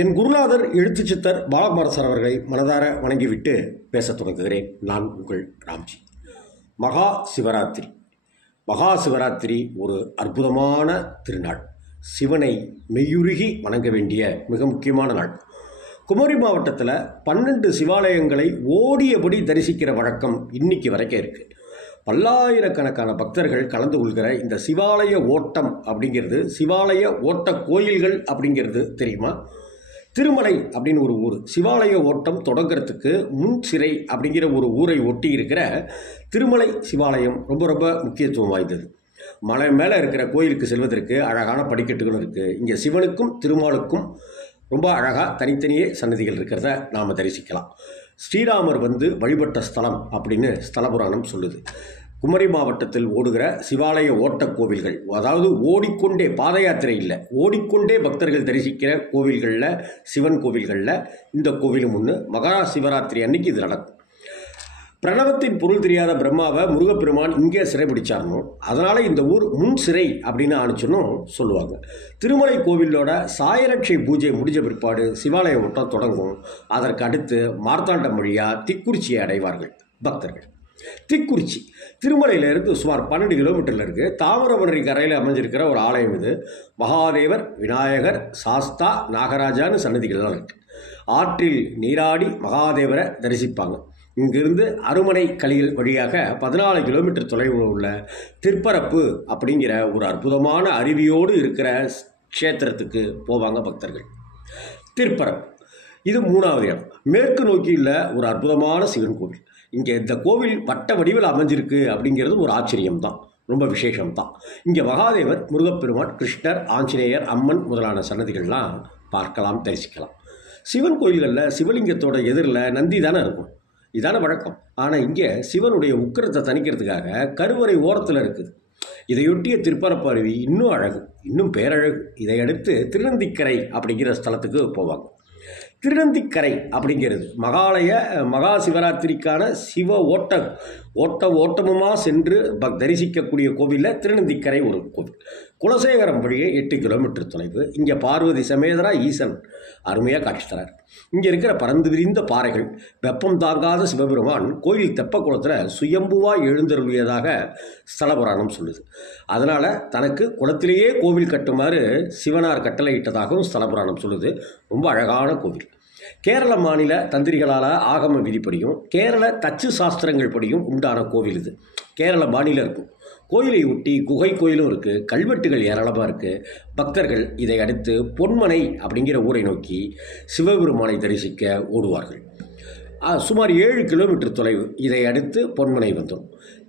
என் குருநாதர் எழுத்துச் சித்தர் பாலகுமாரசர் அவர்களை மனதார வணங்கிவிட்டு பேசத் தொடங்குகிறேன். நான் உங்கள் ராம்ஜி. மகா சிவராத்திரி. மகா சிவராத்திரி ஒரு அற்புதமான திருநாள். சிவனை மெய்யுருகி வணங்க வேண்டிய மிக முக்கியமான நாள். குமரி மாவட்டத்தில் 12 சிவாலயங்களை ஓடியபடி தரிசிக்கிற வழக்கம் இன்னைக்கு வரைக்கும் இருக்குது. பல்லாயிரக்கணக்கான பக்தர்கள் கலந்து கொள்கிற இந்த சிவாலய ஓட்டம் அப்படிங்கிறது, சிவாலய ஓட்ட கோயில்கள் அப்படிங்கிறது தெரியுமா? திருமலை அப்படின்னு ஒரு ஊர். சிவாலய ஓட்டம் தொடங்கிறதுக்கு முன்சிறை அப்படிங்கிற ஒரு ஊரை ஒட்டி இருக்கிற திருமலை சிவாலயம் ரொம்ப ரொம்ப முக்கியத்துவம் வாய்ந்தது. மலை மேலே இருக்கிற கோயிலுக்கு செல்வதற்கு அழகான படிக்கட்டுகளும் இருக்குது. இங்கே சிவனுக்கும் திருமாலுக்கும் ரொம்ப அழகாக தனித்தனியே சன்னதிகள் இருக்கிறத நாம் தரிசிக்கலாம். ஸ்ரீராமர் வழிபட்ட ஸ்தலம் அப்படின்னு ஸ்தல புராணம் சொல்லுது. குமரி மாவட்டத்தில் ஓடுகிற சிவாலய ஓட்ட கோவில்கள், அதாவது ஓடிக்கொண்டே, பாத யாத்திரை இல்லை, ஓடிக்கொண்டே பக்தர்கள் தரிசிக்கிற கோவில்களில், சிவன் கோவில்களில் இந்த கோவிலும் ஒன்று. மகா சிவராத்திரி அன்னைக்கு இது நடக்கும். பிரணவத்தின் பொருள் தெரியாத பிரம்மாவை முருகப்பெருமான் இங்கே சிறைபிடிச்சாரணும், அதனால் இந்த ஊர் முன் சிறை அப்படின்னு ஆணிச்சுன்னும் சொல்லுவாங்க. திருமலை கோவிலோட சாயரட்சை பூஜை முடிஞ்ச பிற்பாடு சிவாலய ஓட்டம் தொடங்கும். அதற்கு அடுத்து மார்த்தாண்டம் வழியாக திக்குறிச்சியை அடைவார்கள் பக்தர்கள். திக்குறிச்சி திருமலையிலிருந்து சுமார் 12 கிலோமீட்டரில் இருக்குது. தாமிரபரணி கரையில் அமைஞ்சிருக்கிற ஒரு ஆலயம் இது. மகாதேவர், விநாயகர், சாஸ்தா, நாகராஜான்னு சன்னதிகள்லாம் இருக்குது. ஆற்றில் நீராடி மகாதேவரை தரிசிப்பாங்க. இங்கிருந்து அருமனை கலிகள் வழியாக 14 கிலோமீட்டர் தொலைவில் உள்ள திருப்பரப்பு அப்படிங்கிற ஒரு அற்புதமான அருவியோடு இருக்கிற க்ஷேத்திரத்துக்கு போவாங்க பக்தர்கள். திருப்பரப்பு இது 3வது இடம். மேற்கு நோக்கியுள்ள ஒரு அற்புதமான சிவன் கோவில். இங்கே இந்த கோவில் வட்ட வடிவில் அமைஞ்சிருக்கு அப்படிங்கிறது ஒரு ஆச்சரியம்தான், ரொம்ப விசேஷம்தான். இங்கே மகாதேவர், முருகப்பெருமான், கிருஷ்ணர், ஆஞ்சநேயர், அம்மன் முதலான சன்னதிகள்லாம் பார்க்கலாம், தரிசிக்கலாம். சிவன் கோயில்களில் சிவலிங்கத்தோட எதிரில் நந்தி தானே இருக்கும், இதான வழக்கம். ஆனால் இங்கே சிவனுடைய உக்கிரத்தை தணிக்கிறதுக்காக கருவறை ஓரத்தில் இருக்குது. இதையொட்டிய திருப்பரப்பு அருவி இன்னும் அழகு, இன்னும் பேரழகு. இதையடுத்து திருநந்திக்கரை அப்படிங்கிற ஸ்தலத்துக்கு போவாங்க. திருநந்திக்கரை அப்படிங்கிறது மகா சிவராத்திரிக்கான சிவ ஓட்டமுமா சென்று தரிசிக்கக்கூடிய கோவிலில் திருநந்திக்கரை ஒரு கோவில். குலசேகரம் வழியே 8 கிலோமீட்டர் தொலைவு. இங்கே பார்வதி சமேதரா ஈசன் அருமையாக காட்சி தரார். இங்கே இருக்கிற பறந்து விரிந்த பாறைகள், வெப்பம் தாங்காத சிவபெருமான் கோயில் தெப்ப குளத்தில் சுயம்புவாக எழுந்தருளியதாக ஸ்தல புராணம் சொல்லுது. அதனால் தனக்கு குளத்திலேயே கோவில் கட்டுமாறு சிவனார் கட்டளையிட்டதாகவும் ஸ்தல புராணம் சொல்லுது. ரொம்ப அழகான கோவில். கேரள மாநில தந்திரிகளால் ஆகம விதிப்படியும் கேரள தச்சு சாஸ்திரங்கள் படியும் உண்டான கோவில் இது. கேரள மாநிலம் இருக்கும். கோயிலை ஒட்டி குகை கோயிலும் இருக்குது. கல்வெட்டுகள் ஏராளமாக இருக்குது. பக்தர்கள் இதை அடுத்து பொன்மனை அப்படிங்கிற ஊரை நோக்கி சிவபெருமானை தரிசிக்க ஓடுவார்கள். சுமார் 7 கிலோமீட்டர் தொலைவு. இதை அடுத்து பொன்மனை வந்துடும்.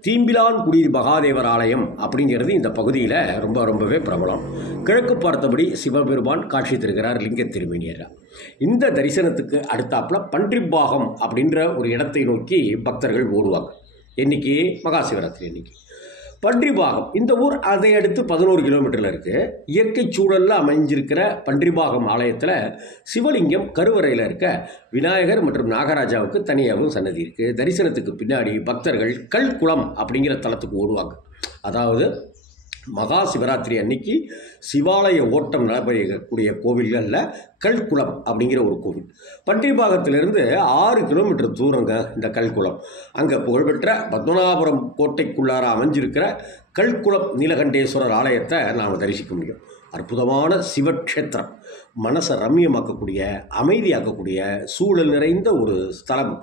தீம்பிலான்குடி மகாதேவர் ஆலயம் அப்படிங்கிறது இந்த பகுதியில் ரொம்பவே பிரபலம். கிழக்கு பார்த்தபடி சிவபெருமான் காட்சி தருகிறார் லிங்க திருமேனியரா. இந்த தரிசனத்துக்கு அடுத்தாப்புல பன்றிப்பாகம் அப்படின்ற ஒரு இடத்தை நோக்கி பக்தர்கள் ஓடுவாங்க. என்னைக்கு? மகா சிவராத்திரி அன்னைக்கு. பன்றிபாகம் இந்த ஊர் அதை அடுத்து 11 கிலோமீட்டரில் இருக்குது. இயற்கை சூழலில் அமைஞ்சிருக்கிற பன்றிபாகம் ஆலயத்தில் சிவலிங்கம் கருவறையில் இருக்க விநாயகர் மற்றும் நாகராஜாவுக்கு தனியாகவும் சன்னதி இருக்குது. தரிசனத்துக்கு பின்னாடி பக்தர்கள் கல்குளம் அப்படிங்கிற தலத்துக்கு ஓடுவாங்க. அதாவது மகா சிவராத்திரி அன்னைக்கு சிவாலய ஓட்டம் நடைபெறக்கூடிய கோவில்களில் கல்குளம் அப்படிங்கிற ஒரு கோவில். பன்றிபாகத்திலிருந்து 6 கிலோமீட்டர் தூரங்க இந்த கல்குளம். அங்கே புகழ்பெற்ற பத்மநாபபுரம் கோட்டைக்குள்ளார அமைஞ்சிருக்கிற கல்குளம் நீலகண்டேஸ்வரர் ஆலயத்தை நாம் தரிசிக்க முடியும். அற்புதமான சிவக்ஷேத்திரம். மனசை ரம்மியமாக்கக்கூடிய, அமைதியாக்கக்கூடிய சூழல் நிறைந்த ஒரு ஸ்தலம்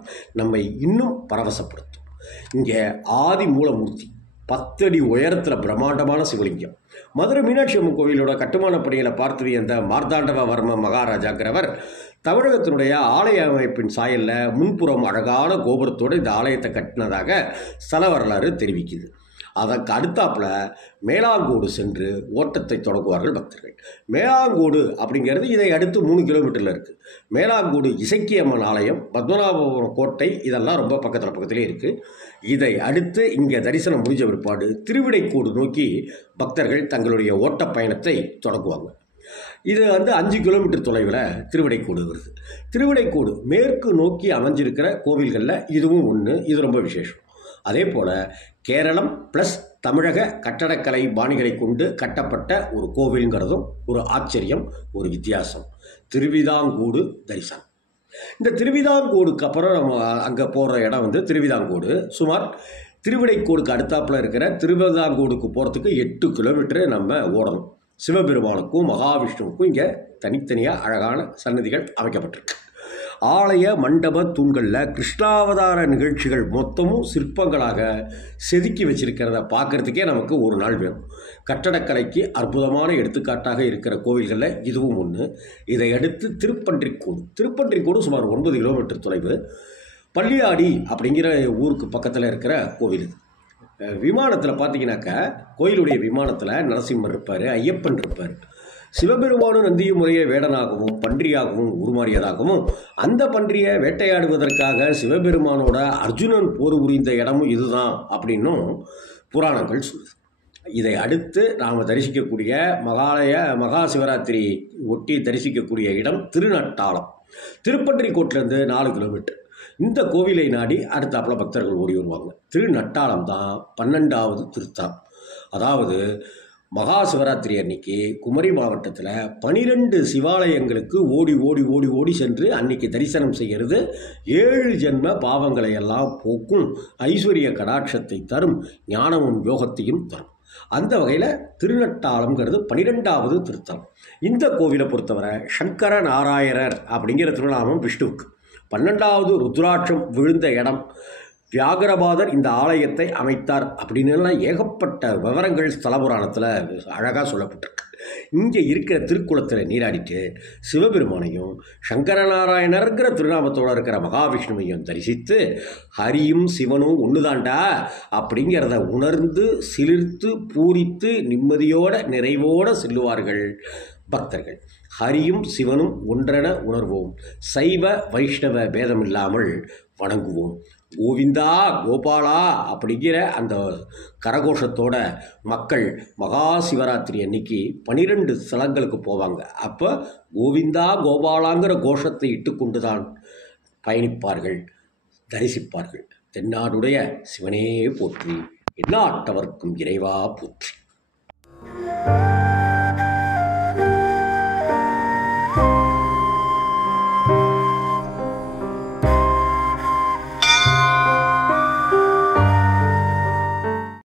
நம்மை இன்னும் பரவசப்படுத்தும். இங்கே ஆதி மூலமூர்த்தி 10 அடி உயரத்தில் பிரம்மாண்டமான சிவலிங்கம். மதுரை மீனாட்சி அம்மன் கோவிலோட கட்டுமான பணிகளை பார்த்தது அந்த மார்த்தாண்டவர்ம மகாராஜாங்கிறவர் தமிழகத்தினுடைய ஆலய அமைப்பின் சாயலில் முன்புறம் அழகான கோபுரத்தோடு இந்த ஆலயத்தை கட்டினதாக ஸ்தல வரலாறு தெரிவிக்குது. அதற்கு அடுத்தாப்புல மேலாங்கோடு சென்று ஓட்டத்தை தொடங்குவார்கள் பக்தர்கள். மேலாங்கோடு அப்படிங்கிறது இதை அடுத்து 3 கிலோமீட்டரில் இருக்குது. மேலாங்கோடு இசக்கியம்மன் ஆலயம், பத்மநாபபுரம் கோட்டை இதெல்லாம் ரொம்ப பக்கத்திலே இருக்குது. இதை அடுத்து இங்கே தரிசனம் முடிஞ்ச பிற்பாடு திருவிடைக்கோடு நோக்கி பக்தர்கள் தங்களுடைய ஓட்ட பயணத்தை தொடங்குவாங்க. இது 5 கிலோமீட்டர் தொலைவில் திருவிடைக்கோடு வருது. திருவிடைக்கோடு மேற்கு நோக்கி அமைஞ்சிருக்கிற கோவில்களில் இதுவும் ஒன்று. இது ரொம்ப விசேஷம். அதே போல் கேரளம் ப்ளஸ் தமிழக கட்டடக்கலை பாணிகளை கொண்டு கட்டப்பட்ட ஒரு கோவிலுங்கிறதும் ஒரு ஆச்சரியம், ஒரு வித்தியாசம். திருவிதாங்கூடு தரிசனம். இந்த திருவிதாங்கூடுக்கு அப்புறம் நம்ம அங்கே போகிற இடம் வந்து திருவிதாங்கூடு. சுமார் திருவிடைக்கோடுக்கு அடுத்தாப்பில் இருக்கிற திருவிதாங்கூடுக்கு போகிறதுக்கு 8 கிலோமீட்டரு நம்ம ஓடணும். சிவபெருமானுக்கும் மகாவிஷ்ணுவுக்கும் இங்கே தனித்தனியாக அழகான சன்னதிகள் அமைக்கப்பட்டிருக்கு. ஆலய மண்டப தூண்களில் கிருஷ்ணாவதார நிகழ்ச்சிகள் மொத்தமும் சிற்பங்களாக செதுக்கி வச்சிருக்கிறத பார்க்குறதுக்கே நமக்கு ஒரு நாள் வேணும். கட்டடக்கலைக்கு அற்புதமான எடுத்துக்காட்டாக இருக்கிற கோவில்களில் இதுவும் ஒன்று. இதை அடுத்து திருப்பன்றிக்கோடு சுமார் 9 கிலோமீட்டர் தொலைவு. பள்ளியாடி அப்படிங்கிற ஊருக்கு பக்கத்தில் இருக்கிற கோவில். விமானத்தில் பார்த்தீங்கன்னாக்கா கோயிலுடைய விமானத்தில் நரசிம்மர் இருப்பார், ஐயப்பன் இருப்பார். சிவபெருமானும் நந்தியும் முறைய வேடனாகவும் பன்றியாகவும் உருமாறியதாகவும் அந்த பன்றியை வேட்டையாடுவதற்காக சிவபெருமானோட அர்ஜுனன் போர் புரிந்த இடமும் இதுதான் அப்படின்னும் புராணங்கள் சொல்லுது. இதை அடுத்து நாம் தரிசிக்கக்கூடிய மகா சிவராத்திரி ஒட்டி தரிசிக்கக்கூடிய இடம் திருநட்டாளம். திருப்பன்றிக்கோட்டிலேருந்து 4 கிலோமீட்டர். இந்த கோவிலை நாடி அடுத்தாப்பில் பக்தர்கள் ஓடி வருவாங்க. திருநட்டாளம் தான் 12வது திருத்தலம். அதாவது மகா சிவராத்திரி அன்னைக்கு குமரி மாவட்டத்தில் 12 சிவாலயங்களுக்கு ஓடி ஓடி ஓடி ஓடி சென்று அன்னைக்கு தரிசனம் செய்கிறது 7 ஜென்ம பாவங்களை எல்லாம் போக்கும், ஐஸ்வர்ய கடாட்சத்தை தரும், ஞானமும் யோகத்தையும் தரும். அந்த வகையில் திருநட்டாளம்ங்கிறது 12வது திருத்தலம். இந்த கோவிலை பொறுத்தவரை சங்கர நாராயணர் அப்படிங்கிற திருநாமம் விஷ்ணுவுக்கு. 12வது ருத்ராட்சம் விழுந்த இடம். வியாகரபாதர் இந்த ஆலயத்தை அமைத்தார் அப்படின்னுலாம் ஏகப்பட்ட விவரங்கள் ஸ்தல புராணத்தில் அழகாக சொல்லப்பட்டிருக்கு. இங்கே இருக்கிற திருக்குளத்தில் நீராடிட்டு சிவபெருமானையும் சங்கரநாராயணர்கிற திருநாமத்தோடு இருக்கிற மகாவிஷ்ணுவையும் தரிசித்து ஹரியும் சிவனும் ஒன்றுதாண்டா அப்படிங்கிறத உணர்ந்து சிலிர்த்து பூரித்து நிம்மதியோட நிறைவோடு செல்லுவார்கள் பக்தர்கள். ஹரியும் சிவனும் ஒன்றென உணர்வோம், சைவ வைஷ்ணவ பேதமில்லாமல் வணங்குவோம். கோவிந்தா கோபாலா அப்படிங்கிற அந்த கரகோஷத்தோட மக்கள் மகா சிவராத்திரி அன்னைக்கு 12 ஸ்தலங்களுக்கு போவாங்க. அப்போ கோவிந்தா கோபாலாங்கிற கோஷத்தை இட்டுக்கொண்டு தான் பயணிப்பார்கள், தரிசிப்பார்கள். தென்னாடுடைய சிவனே போற்றி, எந்நாட்டவர்க்கும் இறைவா போற்றி.